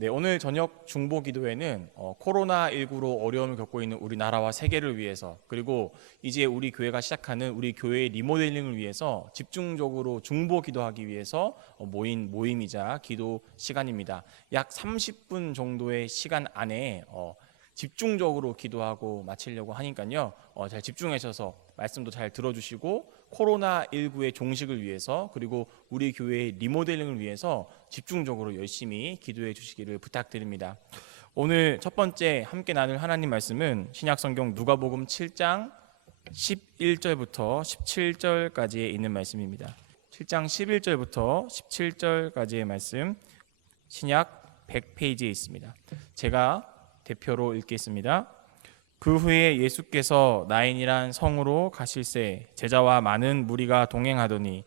네, 오늘 저녁 중보 기도회는 코로나19로 어려움을 겪고 있는 우리나라와 세계를 위해서, 그리고 이제 우리 교회가 시작하는 우리 교회의 리모델링을 위해서 집중적으로 중보 기도하기 위해서 모인 모임이자 기도 시간입니다. 약 30분 정도의 시간 안에 집중적으로 기도하고 마치려고 하니까요. 잘 집중하셔서 말씀도 잘 들어주시고 코로나19의 종식을 위해서, 그리고 우리 교회의 리모델링을 위해서 집중적으로 열심히 기도해 주시기를 부탁드립니다. 오늘 첫 번째 함께 나눌 하나님 말씀은 신약성경 누가복음 7장 11절부터 17절까지에 있는 말씀입니다. 7장 11절부터 17절까지의 말씀, 신약 100페이지에 있습니다. 제가 대표로 읽겠습니다. 그 후에 예수께서 나인이란 성으로 가실새 제자와 많은 무리가 동행하더니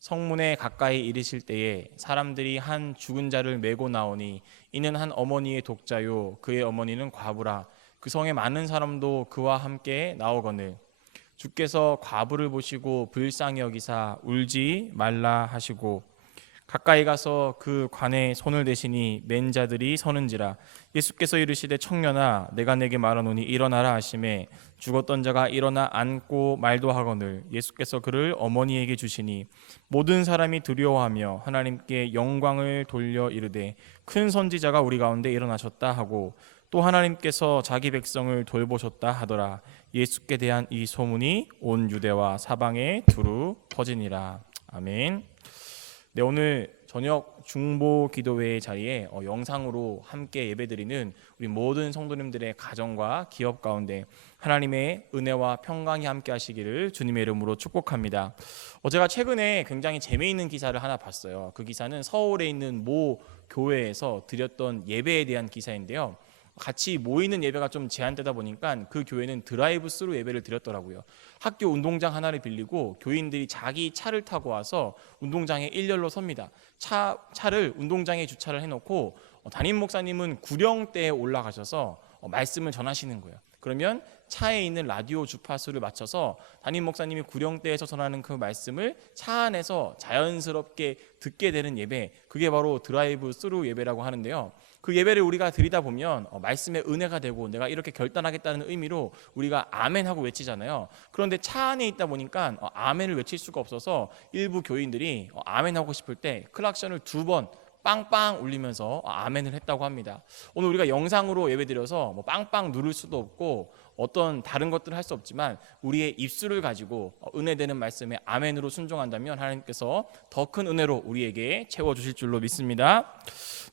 성문에 가까이 이르실 때에 사람들이 한 죽은 자를 메고 나오니 이는 한 어머니의 독자요 그의 어머니는 과부라. 그 성에 많은 사람도 그와 함께 나오거늘 주께서 과부를 보시고 불쌍히 여기사 울지 말라 하시고 가까이 가서 그 관에 손을 대시니 맨 자들이 서는지라. 예수께서 이르시되 청년아 내가 내게 말하노니 일어나라 하시매 죽었던 자가 일어나 앉고 말도 하거늘 예수께서 그를 어머니에게 주시니 모든 사람이 두려워하며 하나님께 영광을 돌려 이르되 큰 선지자가 우리 가운데 일어나셨다 하고 또 하나님께서 자기 백성을 돌보셨다 하더라. 예수께 대한 이 소문이 온 유대와 사방에 두루 퍼지니라. 아멘. 네, 오늘 저녁 중보 기도회 자리에 영상으로 함께 예배드리는 우리 모든 성도님들의 가정과 기업 가운데 하나님의 은혜와 평강이 함께 하시기를 주님의 이름으로 축복합니다. 제가 최근에 굉장히 재미있는 기사를 하나 봤어요. 그 기사는 서울에 있는 모 교회에서 드렸던 예배에 대한 기사인데요. 같이 모이는 예배가 좀 제한되다 보니까 그 교회는 드라이브 스루 예배를 드렸더라고요. 학교 운동장 하나를 빌리고 교인들이 자기 차를 타고 와서 운동장에 일렬로 섭니다. 차를 운동장에 주차를 해놓고 담임 목사님은 구령대에 올라가셔서 말씀을 전하시는 거예요. 그러면 차에 있는 라디오 주파수를 맞춰서 담임 목사님이 구령대에서 전하는 그 말씀을 차 안에서 자연스럽게 듣게 되는 예배, 그게 바로 드라이브 스루 예배라고 하는데요. 그 예배를 우리가 드리다 보면 말씀의 은혜가 되고 내가 이렇게 결단하겠다는 의미로 우리가 아멘 하고 외치잖아요. 그런데 차 안에 있다 보니까 아멘을 외칠 수가 없어서 일부 교인들이 아멘 하고 싶을 때 클락션을 2번 빵빵 울리면서 아멘을 했다고 합니다. 오늘 우리가 영상으로 예배드려서 빵빵 누를 수도 없고 어떤 다른 것들을 할 수 없지만 우리의 입술을 가지고 은혜되는 말씀에 아멘으로 순종한다면 하나님께서 더 큰 은혜로 우리에게 채워주실 줄로 믿습니다.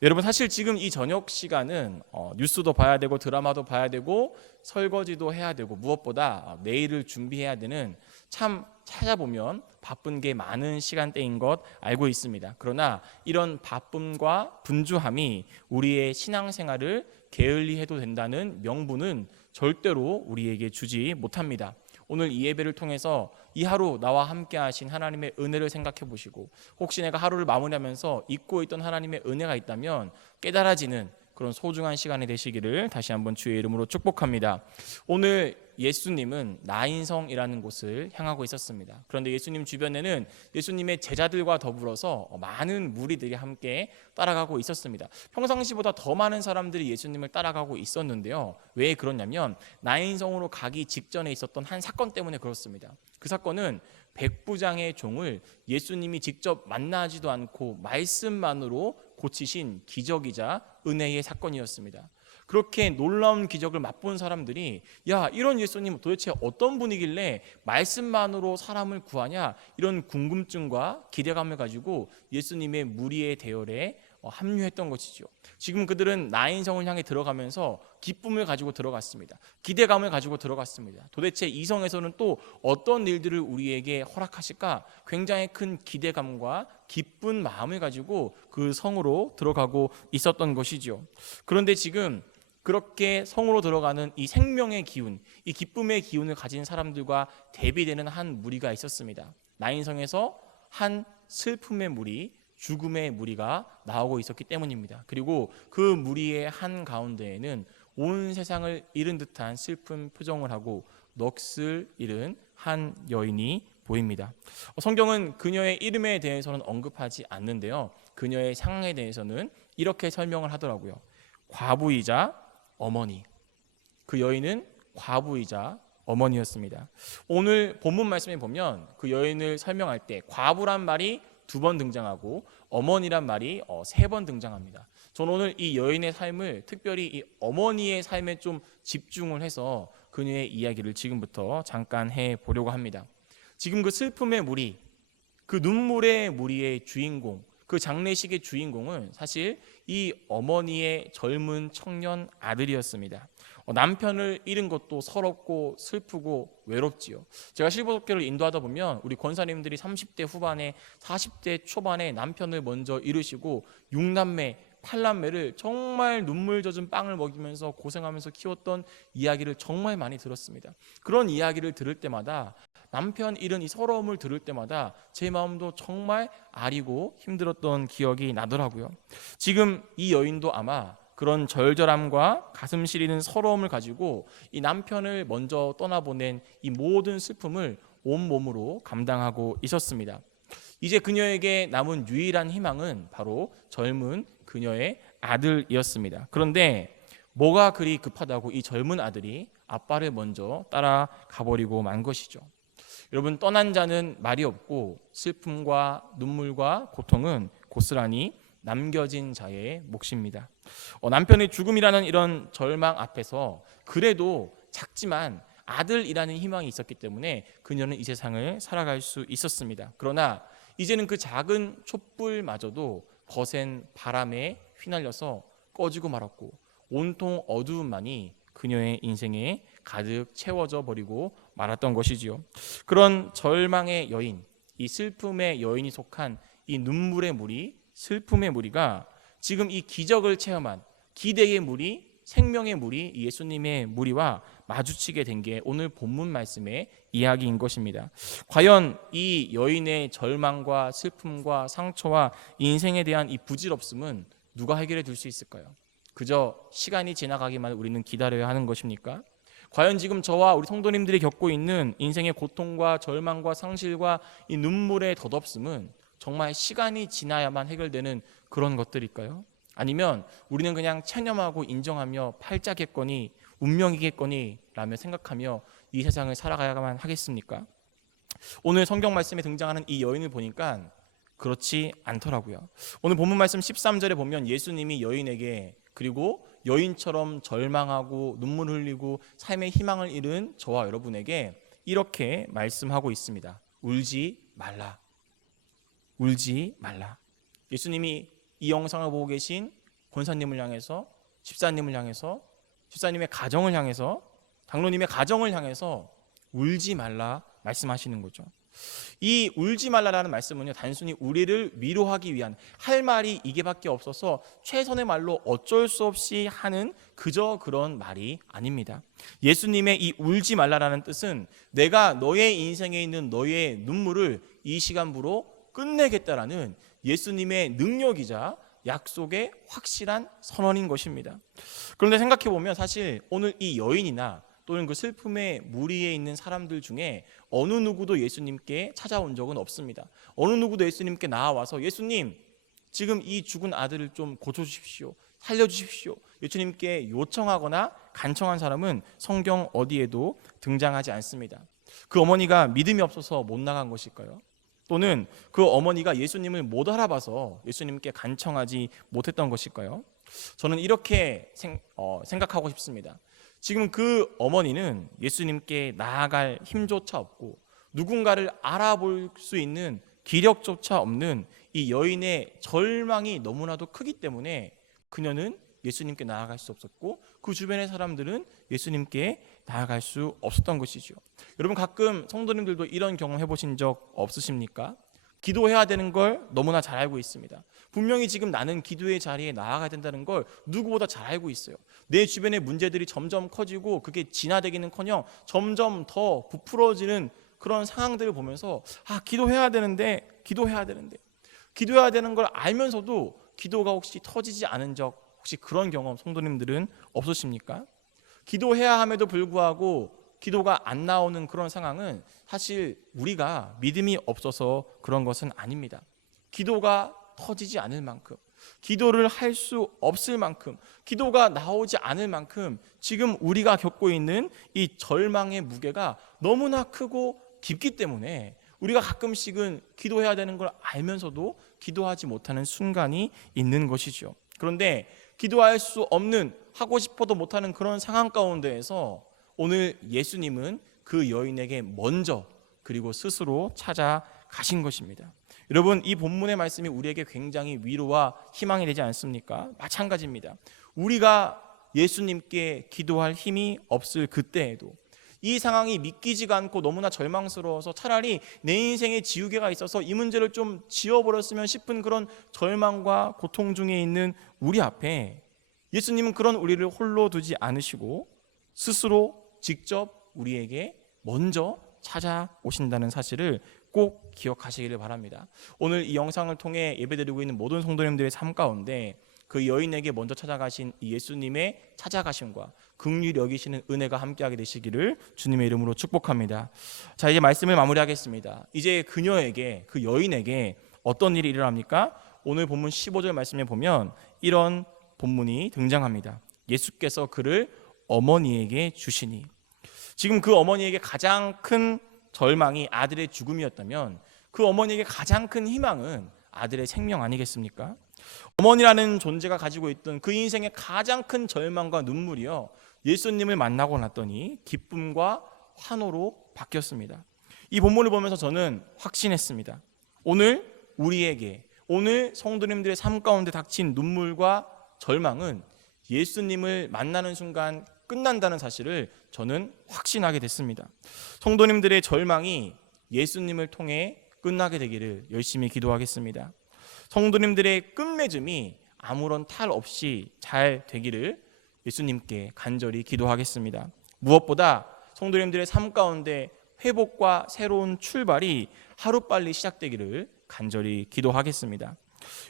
여러분, 사실 지금 이 저녁 시간은 뉴스도 봐야 되고 드라마도 봐야 되고 설거지도 해야 되고 무엇보다 내일을 준비해야 되는, 참 찾아보면 바쁜 게 많은 시간대인 것 알고 있습니다. 그러나 이런 바쁨과 분주함이 우리의 신앙생활을 게을리해도 된다는 명분은 절대로 우리에게 주지 못합니다. 오늘 이 예배를 통해서 이 하루 나와 함께 하신 하나님의 은혜를 생각해 보시고, 혹시 내가 하루를 마무리하면서 잊고 있던 하나님의 은혜가 있다면 깨달아지는 그런 소중한 시간이 되시기를 다시 한번 주의 이름으로 축복합니다. 오늘 예수님은 나인성이라는 곳을 향하고 있었습니다. 그런데 예수님 주변에는 예수님의 제자들과 더불어서 많은 무리들이 함께 따라가고 있었습니다. 평상시보다 더 많은 사람들이 예수님을 따라가고 있었는데요. 왜 그러냐면 나인성으로 가기 직전에 있었던 한 사건 때문에 그렇습니다. 그 사건은 백부장의 종을 예수님이 직접 만나지도 않고 말씀만으로 고치신 기적이자 은혜의 사건이었습니다. 그렇게 놀라운 기적을 맛본 사람들이 야, 이런 예수님 도대체 어떤 분이길래 말씀만으로 사람을 구하냐, 이런 궁금증과 기대감을 가지고 예수님의 무리의 대열에 합류했던 것이죠. 지금 그들은 나인성을 향해 들어가면서 기쁨을 가지고 들어갔습니다. 기대감을 가지고 들어갔습니다. 도대체 이 성에서는 또 어떤 일들을 우리에게 허락하실까? 굉장히 큰 기대감과 기쁜 마음을 가지고 그 성으로 들어가고 있었던 것이죠. 그런데 지금 그렇게 성으로 들어가는 이 생명의 기운, 이 기쁨의 기운을 가진 사람들과 대비되는 한 무리가 있었습니다. 나인성에서 한 슬픔의 무리, 죽음의 무리가 나오고 있었기 때문입니다. 그리고 그 무리의 한 가운데에는 온 세상을 잃은 듯한 슬픈 표정을 하고 넋을 잃은 한 여인이 보입니다. 성경은 그녀의 이름에 대해서는 언급하지 않는데요. 그녀의 상황에 대해서는 이렇게 설명을 하더라고요. 과부이자 어머니. 그 여인은 과부이자 어머니였습니다. 오늘 본문 말씀에 보면 그 여인을 설명할 때 과부란 말이 2번 등장하고 어머니란 말이 3번 등장합니다. 저는 오늘 이 여인의 삶을 특별히 이 어머니의 삶에 좀 집중을 해서 그녀의 이야기를 지금부터 잠깐 해보려고 합니다. 지금 그 슬픔의 무리, 그 눈물의 무리의 주인공, 그 장례식의 주인공은 사실 이 어머니의 젊은 청년 아들이었습니다. 남편을 잃은 것도 서럽고 슬프고 외롭지요. 제가 실버독교를 인도하다 보면 우리 권사님들이 30대 후반에 40대 초반에 남편을 먼저 잃으시고 6남매 8남매를 정말 눈물 젖은 빵을 먹이면서 고생하면서 키웠던 이야기를 정말 많이 들었습니다. 그런 이야기를 들을 때마다, 남편 잃은 이 서러움을 들을 때마다 제 마음도 정말 아리고 힘들었던 기억이 나더라고요. 지금 이 여인도 아마 그런 절절함과 가슴 시리는 서러움을 가지고 이 남편을 먼저 떠나보낸 이 모든 슬픔을 온몸으로 감당하고 있었습니다. 이제 그녀에게 남은 유일한 희망은 바로 젊은 그녀의 아들이었습니다. 그런데 뭐가 그리 급하다고 이 젊은 아들이 아빠를 먼저 따라가버리고 만 것이죠. 여러분, 떠난 자는 말이 없고 슬픔과 눈물과 고통은 고스란히 남겨진 자의 몫입니다. 남편의 죽음이라는 이런 절망 앞에서 그래도 작지만 아들이라는 희망이 있었기 때문에 그녀는 이 세상을 살아갈 수 있었습니다. 그러나 이제는 그 작은 촛불마저도 거센 바람에 휘날려서 꺼지고 말았고 온통 어두움만이 그녀의 인생에 가득 채워져 버리고 말았던 것이지요. 그런 절망의 여인, 이 슬픔의 여인이 속한 이 눈물의 무리, 슬픔의 무리가 지금 이 기적을 체험한 기대의 무리, 생명의 무리, 예수님의 무리와 마주치게 된 게 오늘 본문 말씀의 이야기인 것입니다. 과연 이 여인의 절망과 슬픔과 상처와 인생에 대한 이 부질없음은 누가 해결해 줄 수 있을까요? 그저 시간이 지나가기만 우리는 기다려야 하는 것입니까? 과연 지금 저와 우리 성도님들이 겪고 있는 인생의 고통과 절망과 상실과 이 눈물의 덧없음은 정말 시간이 지나야만 해결되는 그런 것들일까요? 아니면 우리는 그냥 체념하고 인정하며 팔자겠거니 운명이겠거니 라며 생각하며 이 세상을 살아가야만 하겠습니까? 오늘 성경 말씀에 등장하는 이 여인을 보니까 그렇지 않더라고요. 오늘 본문 말씀 13절에 보면 예수님이 여인에게, 그리고 여인처럼 절망하고 눈물 흘리고 삶의 희망을 잃은 저와 여러분에게 이렇게 말씀하고 있습니다. 울지 말라. 울지 말라. 예수님이 이 영상을 보고 계신 권사님을 향해서, 집사님을 향해서, 집사님의 가정을 향해서, 장로님의 가정을 향해서 울지 말라 말씀하시는 거죠. 이 울지 말라라는 말씀은요, 단순히 우리를 위로하기 위한, 할 말이 이게밖에 없어서 최선의 말로 어쩔 수 없이 하는 그저 그런 말이 아닙니다. 예수님의 이 울지 말라라는 뜻은 내가 너의 인생에 있는 너의 눈물을 이 시간부로 끝내겠다라는 예수님의 능력이자 약속의 확실한 선언인 것입니다. 그런데 생각해보면 사실 오늘 이 여인이나 또는 그 슬픔의 무리에 있는 사람들 중에 어느 누구도 예수님께 찾아온 적은 없습니다. 어느 누구도 예수님께 나와서 예수님, 지금 이 죽은 아들을 좀 고쳐주십시오, 살려주십시오, 예수님께 요청하거나 간청한 사람은 성경 어디에도 등장하지 않습니다. 그 어머니가 믿음이 없어서 못 나간 것일까요? 또는 그 어머니가 예수님을 못 알아봐서 예수님께 간청하지 못했던 것일까요? 저는 이렇게 생각하고 싶습니다. 지금 그 어머니는 예수님께 나아갈 힘조차 없고 누군가를 알아볼 수 있는 기력조차 없는 이 여인의 절망이 너무나도 크기 때문에 그녀는 예수님께 나아갈 수 없었고 그 주변의 사람들은 예수님께 나아갈 수 없었던 것이죠. 여러분, 가끔 성도님들도 이런 경험 해보신 적 없으십니까? 기도해야 되는 걸 너무나 잘 알고 있습니다. 분명히 지금 나는 기도의 자리에 나아가야 된다는 걸 누구보다 잘 알고 있어요. 내 주변의 문제들이 점점 커지고 그게 진화되기는커녕 점점 더 부풀어지는 그런 상황들을 보면서 기도해야 되는데 기도해야 되는 걸 알면서도 기도가 혹시 터지지 않은 적, 혹시 그런 경험 성도님들은 없으십니까? 기도해야 함에도 불구하고 기도가 안 나오는 그런 상황은 사실 우리가 믿음이 없어서 그런 것은 아닙니다. 기도가 터지지 않을 만큼, 기도를 할 수 없을 만큼, 기도가 나오지 않을 만큼 지금 우리가 겪고 있는 이 절망의 무게가 너무나 크고 깊기 때문에 우리가 가끔씩은 기도해야 되는 걸 알면서도 기도하지 못하는 순간이 있는 것이죠. 그런데 기도할 수 없는, 하고 싶어도 못하는 그런 상황 가운데에서 오늘 예수님은 그 여인에게 먼저 그리고 스스로 찾아가신 것입니다. 여러분, 이 본문의 말씀이 우리에게 굉장히 위로와 희망이 되지 않습니까? 마찬가지입니다. 우리가 예수님께 기도할 힘이 없을 그때에도 이 상황이 믿기지가 않고 너무나 절망스러워서 차라리 내 인생에 지우개가 있어서 이 문제를 좀 지워버렸으면 싶은 그런 절망과 고통 중에 있는 우리 앞에 예수님은 그런 우리를 홀로 두지 않으시고 스스로 직접 우리에게 먼저 찾아오신다는 사실을 꼭 기억하시기를 바랍니다. 오늘 이 영상을 통해 예배드리고 있는 모든 성도님들의 삶 가운데 그 여인에게 먼저 찾아가신 이 예수님의 찾아가심과 긍휼히 여기시는 은혜가 함께하게 되시기를 주님의 이름으로 축복합니다. 자, 이제 말씀을 마무리하겠습니다. 이제 그녀에게, 그 여인에게 어떤 일이 일어납니까? 오늘 본문 15절 말씀에 보면 이런 본문이 등장합니다. 예수께서 그를 어머니에게 주시니. 지금 그 어머니에게 가장 큰 절망이 아들의 죽음이었다면 그 어머니에게 가장 큰 희망은 아들의 생명 아니겠습니까? 어머니라는 존재가 가지고 있던 그 인생의 가장 큰 절망과 눈물이요, 예수님을 만나고 났더니 기쁨과 환호로 바뀌었습니다. 이 본문을 보면서 저는 확신했습니다. 오늘 우리에게, 오늘 성도님들의 삶 가운데 닥친 눈물과 절망은 예수님을 만나는 순간 끝난다는 사실을 저는 확신하게 됐습니다. 성도님들의 절망이 예수님을 통해 끝나게 되기를 열심히 기도하겠습니다. 성도님들의 끝맺음이 아무런 탈 없이 잘 되기를 예수님께 간절히 기도하겠습니다. 무엇보다 성도님들의 삶 가운데 회복과 새로운 출발이 하루빨리 시작되기를 간절히 기도하겠습니다.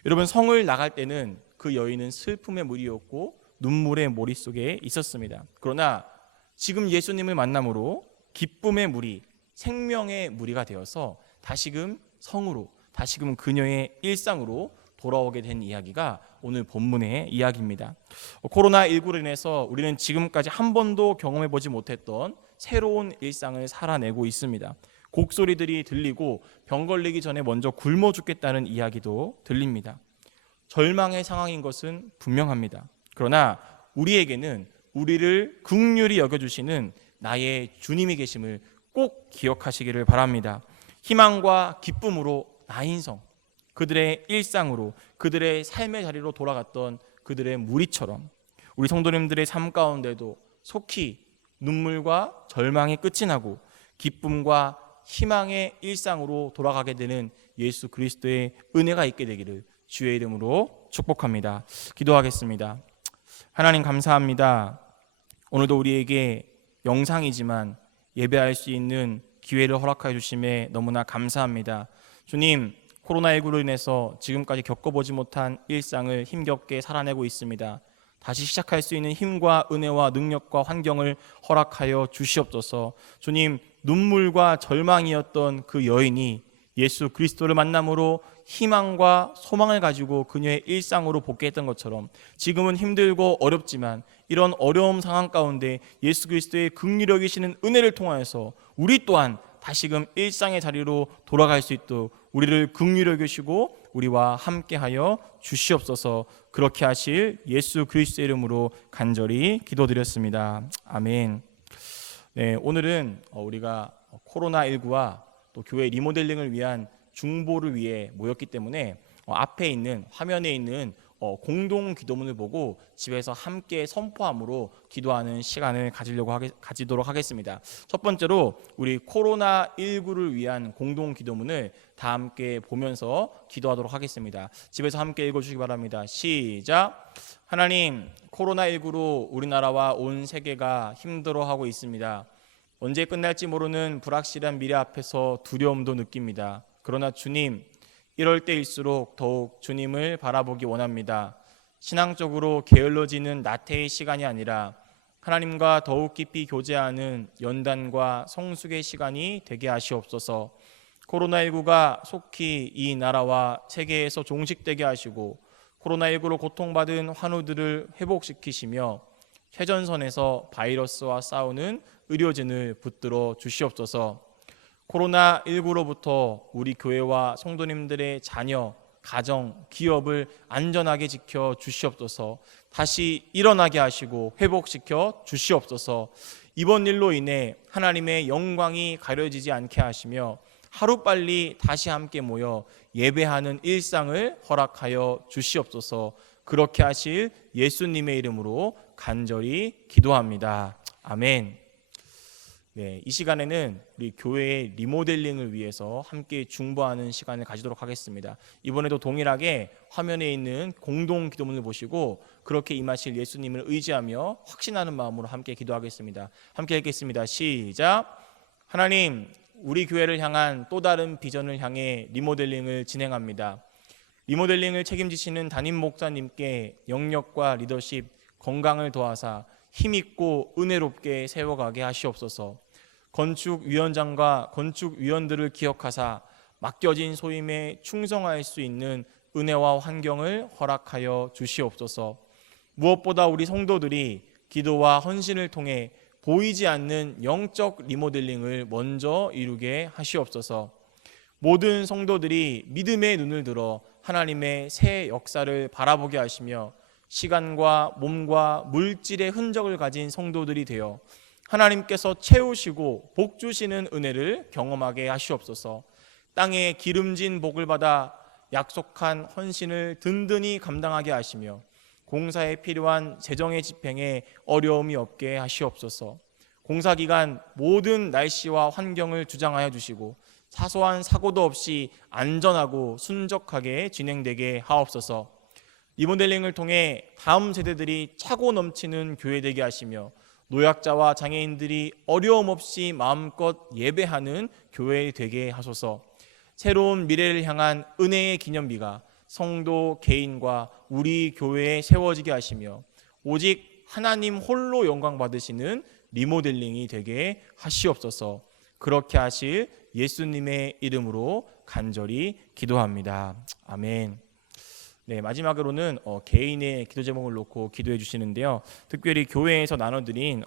여러분, 성을 나갈 때는 그 여인은 슬픔의 물이었고 눈물의 몰이 속에 있었습니다. 그러나 지금 예수님을 만남으로 기쁨의 물이, 생명의 무리가 되어서 다시금 성으로, 다시금 그녀의 일상으로 돌아오게 된 이야기가 오늘 본문의 이야기입니다. 코로나19로 인해서 우리는 지금까지 한 번도 경험해보지 못했던 새로운 일상을 살아내고 있습니다. 곡소리들이 들리고 병 걸리기 전에 먼저 굶어 죽겠다는 이야기도 들립니다. 절망의 상황인 것은 분명합니다. 그러나 우리에게는 우리를 긍휼히 여겨주시는 나의 주님이 계심을 꼭 기억하시기를 바랍니다. 희망과 기쁨으로 나인성, 그들의 일상으로, 그들의 삶의 자리로 돌아갔던 그들의 무리처럼 우리 성도님들의 삶 가운데도 속히 눈물과 절망이 끝이 나고 기쁨과 희망의 일상으로 돌아가게 되는 예수 그리스도의 은혜가 있게 되기를 주의 이름으로 축복합니다. 기도하겠습니다. 하나님, 감사합니다. 오늘도 우리에게 영상이지만 예배할 수 있는 기회를 허락하여 주심에 너무나 감사합니다. 주님, 코로나19로 인해서 지금까지 겪어보지 못한 일상을 힘겹게 살아내고 있습니다. 다시 시작할 수 있는 힘과 은혜와 능력과 환경을 허락하여 주시옵소서. 주님, 눈물과 절망이었던 그 여인이 예수 그리스도를 만남으로 희망과 소망을 가지고 그녀의 일상으로 복귀했던 것처럼 지금은 힘들고 어렵지만 이런 어려움 상황 가운데 예수 그리스도의 긍휼히 여기시는 은혜를 통하여서 우리 또한 다시금 일상의 자리로 돌아갈 수 있도록 우리를 긍휼히 여기시고 우리와 함께하여 주시옵소서. 그렇게 하실 예수 그리스도의 이름으로 간절히 기도드렸습니다. 아멘. 네, 오늘은 우리가 코로나19와 또 교회 리모델링을 위한 중보를 위해 모였기 때문에 앞에 있는 화면에 있는 공동 기도문을 보고 집에서 함께 선포함으로 기도하는 시간을 가지도록 하겠습니다. 첫 번째로 우리 코로나19를 위한 공동 기도문을 다 함께 보면서 기도하도록 하겠습니다. 집에서 함께 읽어주시기 바랍니다. 시작. 하나님, 코로나19로 우리나라와 온 세계가 힘들어하고 있습니다. 언제 끝날지 모르는 불확실한 미래 앞에서 두려움도 느낍니다. 그러나 주님, 이럴 때일수록 더욱 주님을 바라보기 원합니다. 신앙적으로 게을러지는 나태의 시간이 아니라 하나님과 더욱 깊이 교제하는 연단과 성숙의 시간이 되게 하시옵소서. 코로나19가 속히 이 나라와 세계에서 종식되게 하시고 코로나19로 고통받은 환우들을 회복시키시며 최전선에서 바이러스와 싸우는 의료진을 붙들어 주시옵소서. 코로나19로부터 우리 교회와 성도님들의 자녀, 가정, 기업을 안전하게 지켜 주시옵소서. 다시 일어나게 하시고 회복시켜 주시옵소서. 이번 일로 인해 하나님의 영광이 가려지지 않게 하시며 하루빨리 다시 함께 모여 예배하는 일상을 허락하여 주시옵소서. 그렇게 하실 예수님의 이름으로 간절히 기도합니다. 아멘. 네, 이 시간에는 우리 교회의 리모델링을 위해서 함께 중보하는 시간을 가지도록 하겠습니다. 이번에도 동일하게 화면에 있는 공동 기도문을 보시고 그렇게 임하실 예수님을 의지하며 확신하는 마음으로 함께 기도하겠습니다. 함께 읽겠습니다. 시작. 하나님, 우리 교회를 향한 또 다른 비전을 향해 리모델링을 진행합니다. 리모델링을 책임지시는 담임 목사님께 영역과 리더십, 건강을 도와사 힘있고 은혜롭게 세워가게 하시옵소서. 건축위원장과 건축위원들을 기억하사 맡겨진 소임에 충성할 수 있는 은혜와 환경을 허락하여 주시옵소서. 무엇보다 우리 성도들이 기도와 헌신을 통해 보이지 않는 영적 리모델링을 먼저 이루게 하시옵소서. 모든 성도들이 믿음의 눈을 들어 하나님의 새 역사를 바라보게 하시며 시간과 몸과 물질의 흔적을 가진 성도들이 되어 하나님께서 채우시고 복 주시는 은혜를 경험하게 하시옵소서. 땅에 기름진 복을 받아 약속한 헌신을 든든히 감당하게 하시며 공사에 필요한 재정의 집행에 어려움이 없게 하시옵소서. 공사 기간 모든 날씨와 환경을 주장하여 주시고 사소한 사고도 없이 안전하고 순적하게 진행되게 하옵소서. 리모델링을 통해 다음 세대들이 차고 넘치는 교회 되게 하시며 노약자와 장애인들이 어려움 없이 마음껏 예배하는 교회 되게 하소서. 새로운 미래를 향한 은혜의 기념비가 성도 개인과 우리 교회에 세워지게 하시며 오직 하나님 홀로 영광 받으시는 리모델링이 되게 하시옵소서. 그렇게 하실 예수님의 이름으로 간절히 기도합니다. 아멘. 네, 마지막으로는 개인의 기도 제목을 놓고 기도해 주시는데요. 특별히 교회에서 나눠드린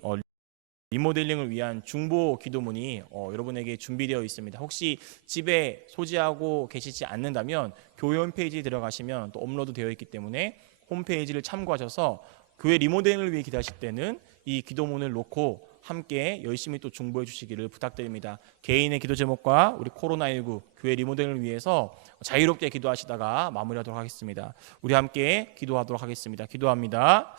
리모델링을 위한 중보 기도문이 여러분에게 준비되어 있습니다. 혹시 집에 소지하고 계시지 않는다면 교회 홈페이지에 들어가시면 또 업로드 되어 있기 때문에 홈페이지를 참고하셔서 교회 리모델링을 위해 기도하실 때는 이 기도문을 놓고 함께 열심히 또 중보해 주시기를 부탁드립니다. 개인의 기도 제목과 우리 코로나19 교회 리모델링을 위해서 자유롭게 기도하시다가 마무리하도록 하겠습니다. 우리 함께 기도하도록 하겠습니다. 기도합니다.